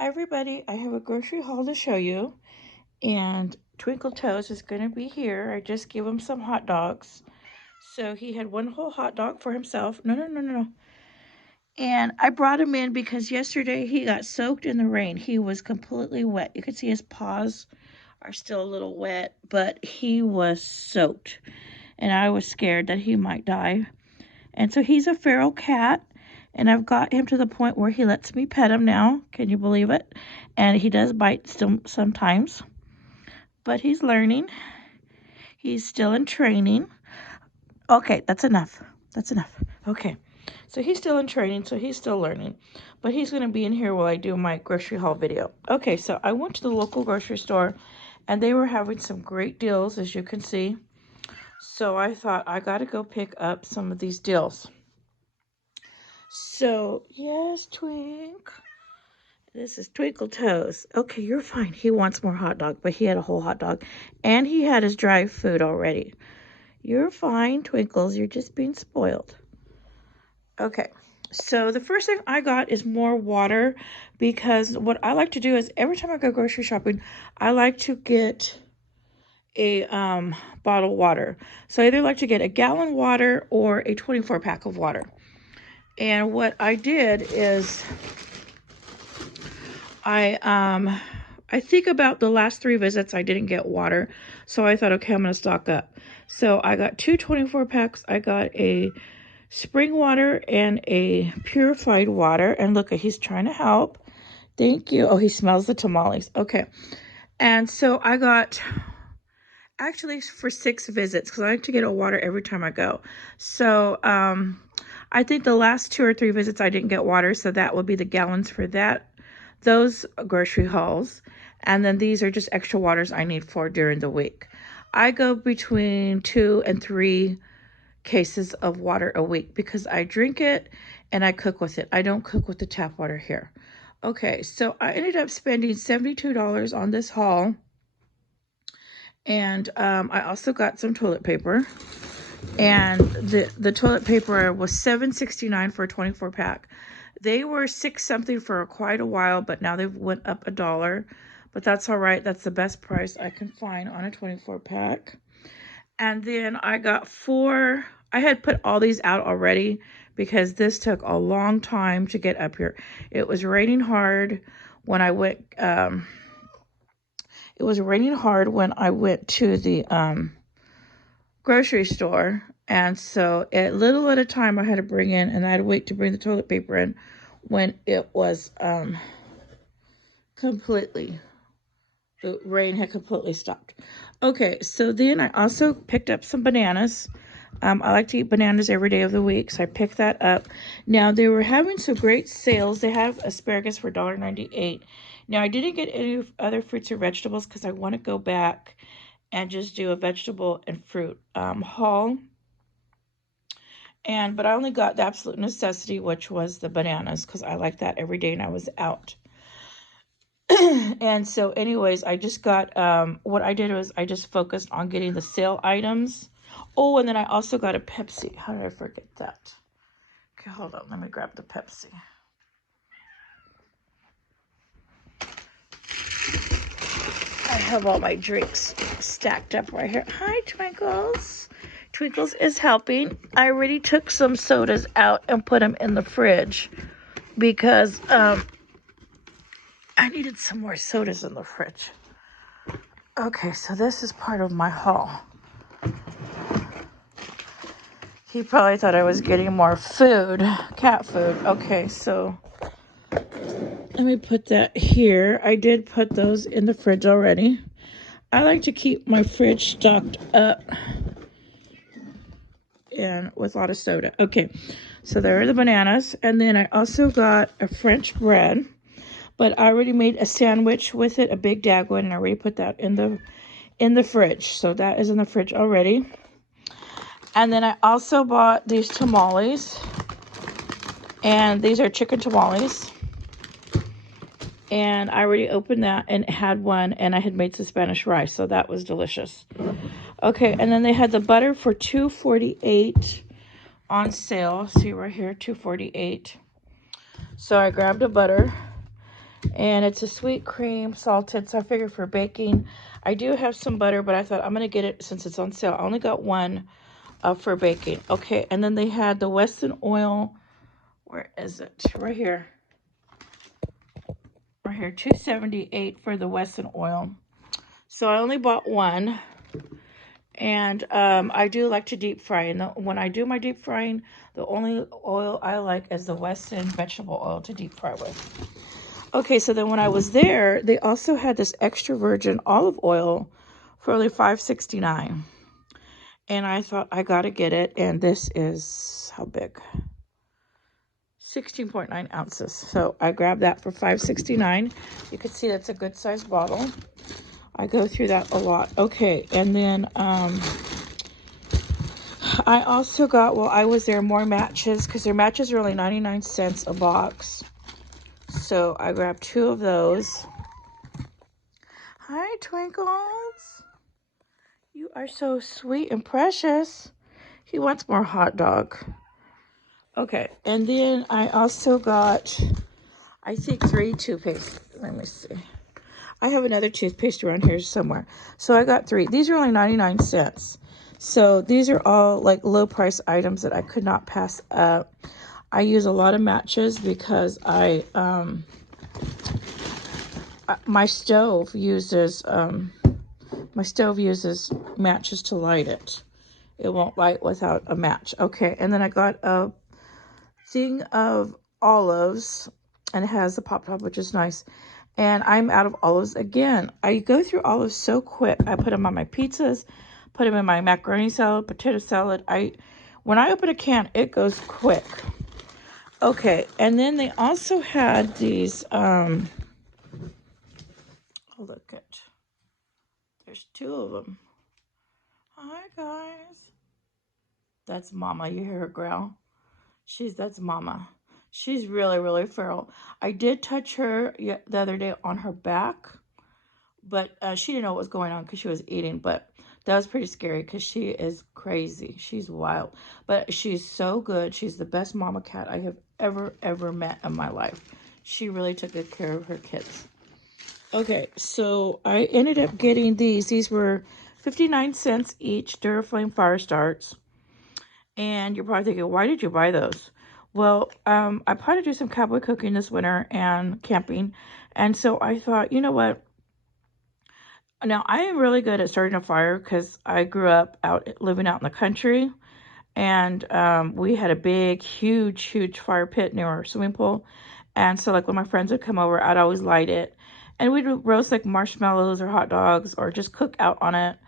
Hi everybody, I have a grocery haul to show you, and Twinkle Toes is going to be here. I just gave him some hot dogs. So he had one whole hot dog for himself. No. And I brought him in because yesterday he got soaked in the rain. He was completely wet. You can see his paws are still a little wet, but he was soaked. And I was scared that he might die. And so he's a feral cat. And I've got him to the point where he lets me pet him now. Can you believe it? And he does bite still sometimes. But he's learning. He's still in training. Okay, that's enough. That's enough. Okay. So he's still in training, so he's still learning. But he's going to be in here while I do my grocery haul video. Okay, so I went to the local grocery store, and they were having some great deals, as you can see. So I thought I got to go pick up some of these deals. So, yes, Twink. This is Twinkle Toes. Okay, you're fine. He wants more hot dog, but he had a whole hot dog. And he had his dry food already. You're fine, Twinkles. You're just being spoiled. Okay, so the first thing I got is more water, because what I like to do is every time I go grocery shopping, I like to get a bottled water. So I either like to get a gallon water or a 24-pack of water. And what I did is I think about the last 3 visits I didn't get water, so I thought, okay, I'm going to stock up. So I got 2 24-packs. I got a spring water and a purified water. And look, he's trying to help. Thank you. Oh, he smells the tamales. Okay. And so I got, actually for 6 visits, because I like to get a water every time I go. So I think the last 2 or 3 visits I didn't get water, so that will be the gallons for those grocery hauls. And then these are just extra waters I need for during the week. I go between 2 and 3 cases of water a week because I drink it and I cook with it. I don't cook with the tap water here. Okay, so I ended up spending $72 on this haul. And I also got some toilet paper. And the toilet paper was $7.69 for a 24-pack. They were $6 something for quite a while, but now they've went up $1. But that's all right. That's the best price I can find on a 24-pack. And then I got 4. I had put all these out already because this took a long time to get up here. It was raining hard when I went. It was raining hard when I went to the grocery store, and so little at a time I had to bring in, and I had to wait to bring the toilet paper in when it was the rain had completely stopped. Okay, so then I also picked up some bananas. I like to eat bananas every day of the week, so I picked that up. Now, they were having some great sales. They have asparagus for $1.98. Now, I didn't get any other fruits or vegetables because I want to go back and just do a vegetable and fruit haul. But I only got the absolute necessity, which was the bananas, because I like that every day and I was out. And so anyways, I just got, what I did was I just focused on getting the sale items. Oh, and then I also got a Pepsi. How did I forget that? Okay, hold on. Let me grab the Pepsi. I have all my drinks stacked up right here. Hi, Twinkles. Twinkles is helping. I already took some sodas out and put them in the fridge because I needed some more sodas in the fridge. Okay, so this is part of my haul. He probably thought I was getting more food, cat food. Okay, so let me put that here. I did put those in the fridge already. I like to keep my fridge stocked up and with a lot of soda. Okay, so there are the bananas. And then I also got a French bread. But I already made a sandwich with it, a big Dagwood, and I already put that in the fridge. So that is in the fridge already. And then I also bought these tamales. And these are chicken tamales. And I already opened that and had one, and I had made some Spanish rice, so that was delicious. Okay, and then they had the butter for $2.48 on sale. See right here, $2.48. So I grabbed a butter. And it's a sweet cream, salted, so I figured for baking. I do have some butter, but I thought I'm going to get it since it's on sale. I only got one for baking. Okay, and then they had the Wesson oil. Where is it? Right here. Right here, $2.78 for the Wesson oil. So I only bought one. And I do like to deep fry. And when I do my deep frying, the only oil I like is the Wesson vegetable oil to deep fry with. Okay, so then when I was there, they also had this extra virgin olive oil for only $5.69. And I thought, I gotta get it. And this is, how big? 16.9 ounces. So I grabbed that for $5.69. You can see that's a good size bottle. I go through that a lot. Okay, and then I also got, while I was there, more matches, because their matches are only 99 cents a box. So I grabbed 2 of those. Hi, Twinkles. You are so sweet and precious. He wants more hot dog. Okay, and then I also got, I think, 3 toothpaste. Let me see. I have another toothpaste around here somewhere. So I got 3. These are only 99 cents. So these are all like low price items that I could not pass up. I use a lot of matches because my stove uses matches to light it. It won't light without a match. Okay, and then I got a thing of olives, and it has the pop top, which is nice. And I'm out of olives again. I go through olives so quick. I put them on my pizzas, put them in my macaroni salad, potato salad. When I open a can, it goes quick. Okay, and then they also had these, oh, look at, there's 2 of them. Hi, guys. That's Mama. You hear her growl? That's Mama. She's really, really feral. I did touch her the other day on her back, but she didn't know what was going on because she was eating, but that was pretty scary because she is crazy. She's wild, but she's so good. She's the best mama cat I have ever met in my life. She really took good care of her kids. Okay, so I ended up getting these. These were 59 cents each, Duraflame Fire Starts. And you're probably thinking, why did you buy those? Well, I plan to do some cowboy cooking this winter and camping. And so I thought, you know what? Now, I am really good at starting a fire because I grew up living out in the country. And we had a big, huge fire pit near our swimming pool. And so, like, when my friends would come over, I'd always light it. And we'd roast, like, marshmallows or hot dogs or just cook out on it.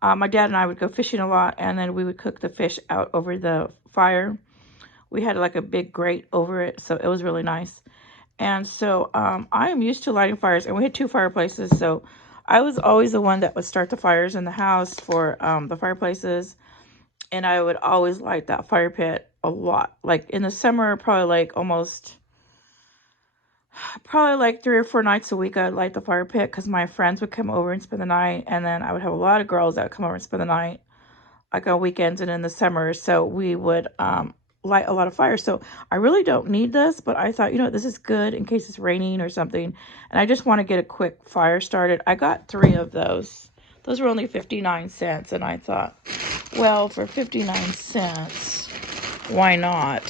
My dad and I would go fishing a lot, and then we would cook the fish out over the fire. We had, like, a big grate over it, so it was really nice. And so I am used to lighting fires, and we had 2 fireplaces, so I was always the one that would start the fires in the house for the fireplaces, and I would always light that fire pit a lot. Like, in the summer, probably like 3 or 4 nights a week, I'd light the fire pit because my friends would come over and spend the night, and then I would have a lot of girls that would come over and spend the night, like on weekends and in the summer. So we would light a lot of fires. So I really don't need this, but I thought, you know, this is good in case it's raining or something, and I just want to get a quick fire started. I got 3 of those. Those were only 59 cents, and I thought, well, for 59 cents, why not?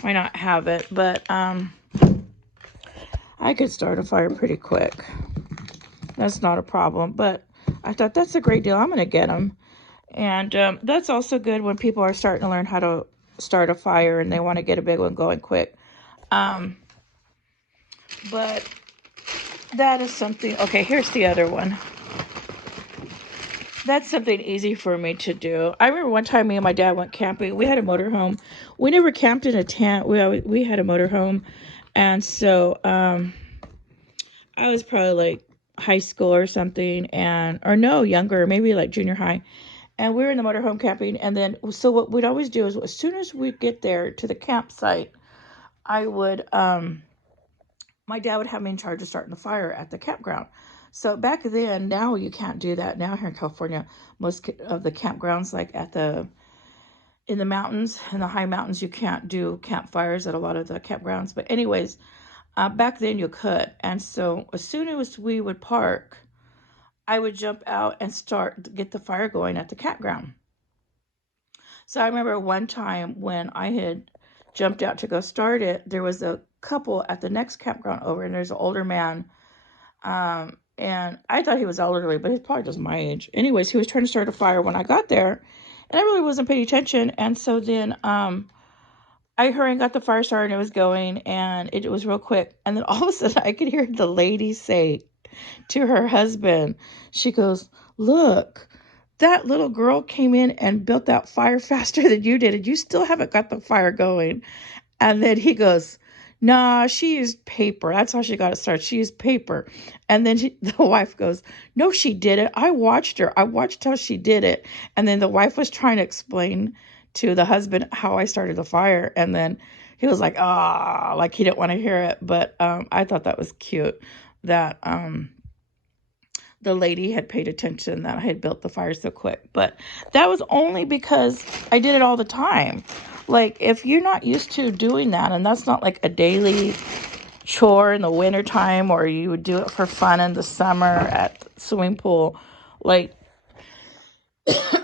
Why not have it? But I could start a fire pretty quick. That's not a problem. But I thought that's a great deal. I'm going to get them. And that's also good when people are starting to learn how to start a fire and they want to get a big one going quick. But that is something. Okay, here's the other one. That's something easy for me to do. I remember one time me and my dad went camping. We had a motorhome. We never camped in a tent. We had a motorhome. And so I was probably like high school or something, or no, younger, maybe like junior high. And we were in the motorhome camping. And then, so what we'd always do is, as soon as we get there to the campsite, I would, my dad would have me in charge of starting the fire at the campground. So back then, now you can't do that. Now here in California, most of the campgrounds, like in the mountains, in the high mountains, you can't do campfires at a lot of the campgrounds. But anyways, Back then you could. And so as soon as we would park, I would jump out and get the fire going at the campground. So I remember one time when I had jumped out to go start it, there was a couple at the next campground over, and there's an older man. And I thought he was elderly, but he's probably just my age. Anyways, he was trying to start a fire when I got there, and I really wasn't paying attention. And so then I hurried and got the fire started, and it was going, and it was real quick. And then all of a sudden, I could hear the lady say to her husband, she goes, "Look, that little girl came in and built that fire faster than you did, and you still haven't got the fire going." And then he goes, "Nah, she used paper. That's how she got it started. She used paper." And then the wife goes, "No, she didn't. I watched her. I watched how she did it." And then the wife was trying to explain to the husband how I started the fire. And then he was like, like he didn't want to hear it. But I thought that was cute that the lady had paid attention that I had built the fire so quick. But that was only because I did it all the time. Like, if you're not used to doing that, and that's not like a daily chore in the wintertime, or you would do it for fun in the summer at the swimming pool, like,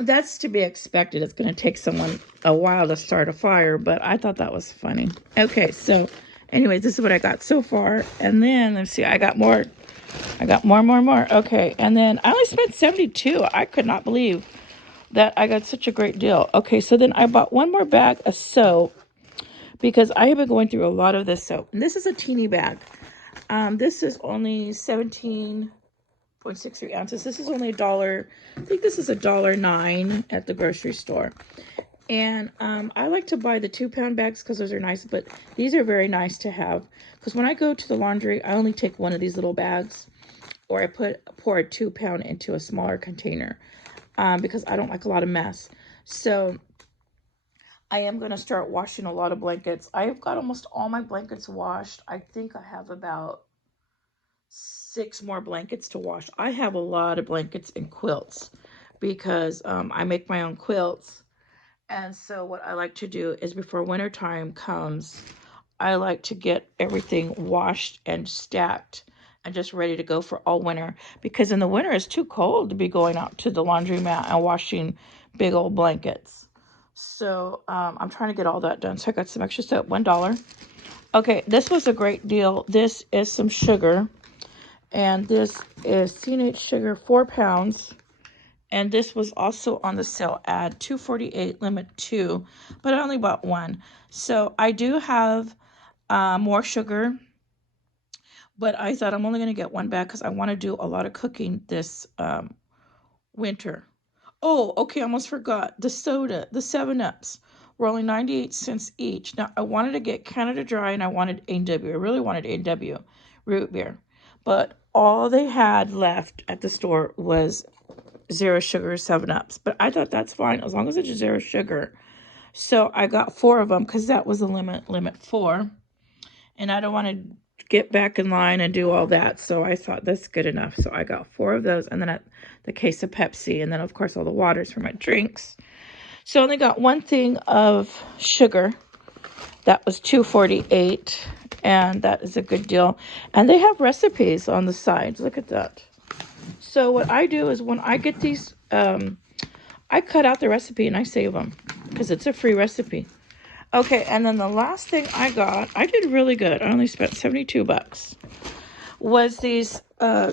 that's to be expected. It's going to take someone a while to start a fire, but I thought that was funny. Okay, so anyways, this is what I got so far. And then, let's see, I got more. Okay, and then I only spent $72. I could not believe that I got such a great deal. Okay, so then I bought one more bag of soap because I have been going through a lot of this soap. And this is a teeny bag. This is only 17.63 ounces. This is only $1. I think this is $1.09 at the grocery store. And I like to buy the 2-pound bags because those are nice, but these are very nice to have. Because when I go to the laundry, I only take one of these little bags, or I pour a 2-pound into a smaller container because I don't like a lot of mess. So I am going to start washing a lot of blankets. I've got almost all my blankets washed. I think I have about 6 more blankets to wash. I have a lot of blankets and quilts because I make my own quilts. And so what I like to do is before wintertime comes, I like to get everything washed and stacked and just ready to go for all winter. Because in the winter, it's too cold to be going out to the laundromat and washing big old blankets. So I'm trying to get all that done. So I got some extra soap, $1. Okay, this was a great deal. This is some sugar. And this is teenage sugar, 4 pounds. And this was also on the sale ad, $2.48, limit 2, but I only bought 1. So I do have more sugar, but I thought I'm only going to get 1 bag because I want to do a lot of cooking this winter. Oh, okay, I almost forgot. The soda, the 7-Ups, were only 98 cents each. Now, I wanted to get Canada Dry, and I wanted A&W. I really wanted A&W root beer. But all they had left at the store was 0 sugar 7-Ups. But I thought that's fine as long as it's 0 sugar. So I got 4 of them because that was the limit 4. And I don't want to get back in line and do all that. So I thought that's good enough. So I got 4 of those, and then the case of Pepsi, and then of course all the waters for my drinks. So I only got 1 thing of sugar. That was $2.48, and that is a good deal. And they have recipes on the sides. Look at that. So what I do is when I get these, I cut out the recipe and I save them because it's a free recipe. Okay, and then the last thing I got, I did really good. I only spent $72. Was these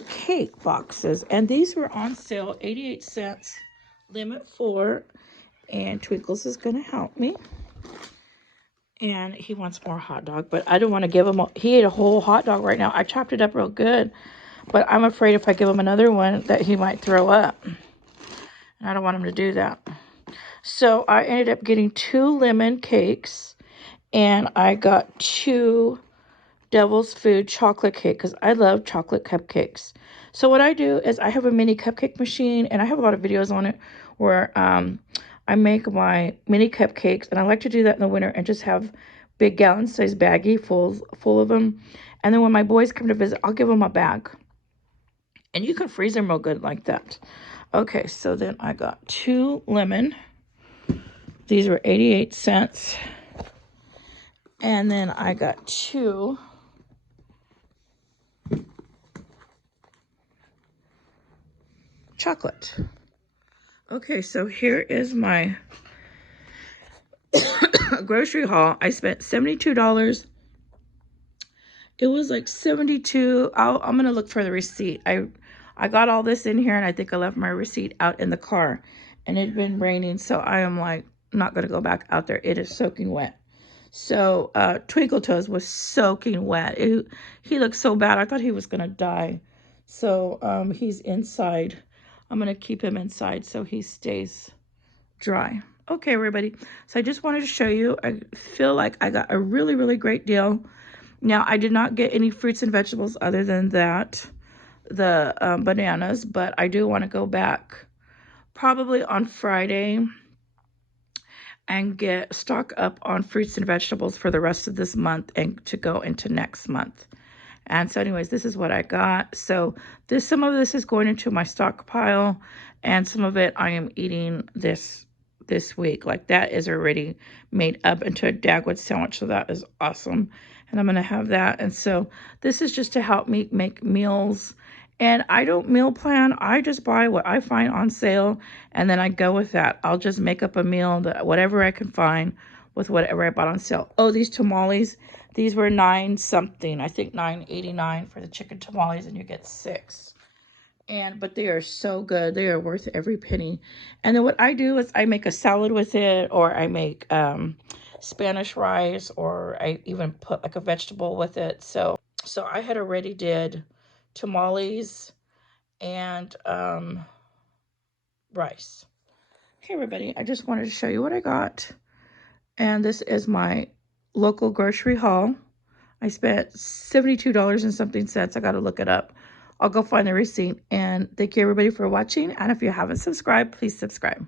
cake boxes, and these were on sale, 88 cents, limit 4. And Twinkles is going to help me. And he wants more hot dog, but I don't want to give him he ate a whole hot dog right now. I chopped it up real good, but I'm afraid if I give him another one that he might throw up. And I don't want him to do that. So I ended up getting 2 lemon cakes, and I got 2 Devil's Food chocolate cake because I love chocolate cupcakes. So what I do is I have a mini cupcake machine, and I have a lot of videos on it where I make my mini cupcakes, and I like to do that in the winter and just have big gallon-sized baggie full of them. And then when my boys come to visit, I'll give them a bag. And you can freeze them real good like that. Okay, so then I got 2 lemon. These were 88 cents. And then I got 2 chocolate. Okay, so here is my grocery haul. I spent $72. It was like 72. I'm gonna look for the receipt. I got all this in here, and I think I left my receipt out in the car, and it had been raining, so I am like not gonna go back out there. It is soaking wet. So Twinkle Toes was soaking wet. He looked so bad. I thought he was gonna die. So he's inside. I'm gonna keep him inside so he stays dry. Okay, everybody. So I just wanted to show you. I feel like I got a really, really great deal. Now, I did not get any fruits and vegetables other than that, the bananas, but I do want to go back probably on Friday and stock up on fruits and vegetables for the rest of this month and to go into next month. And so anyways, this is what I got. So some of this is going into my stockpile, and some of it I am eating this week. Like that is already made up into a Dagwood sandwich, so that is awesome. And I'm going to have that. And so this is just to help me make meals. And I don't meal plan. I just buy what I find on sale, and then I go with that. I'll just make up a meal, whatever I can find with whatever I bought on sale. Oh, these tamales, these were $9 something. I think $9.89 for the chicken tamales, and you get 6. But they are so good. They are worth every penny. And then what I do is I make a salad with it, or I make Spanish rice, or I even put like a vegetable with it. So I had already did tamales and rice. Okay, everybody, I just wanted to show you what I got. And this is my local grocery haul. I spent $72 and something cents. I got to look it up. I'll go find the receipt. And thank you, everybody, for watching. And if you haven't subscribed, please subscribe.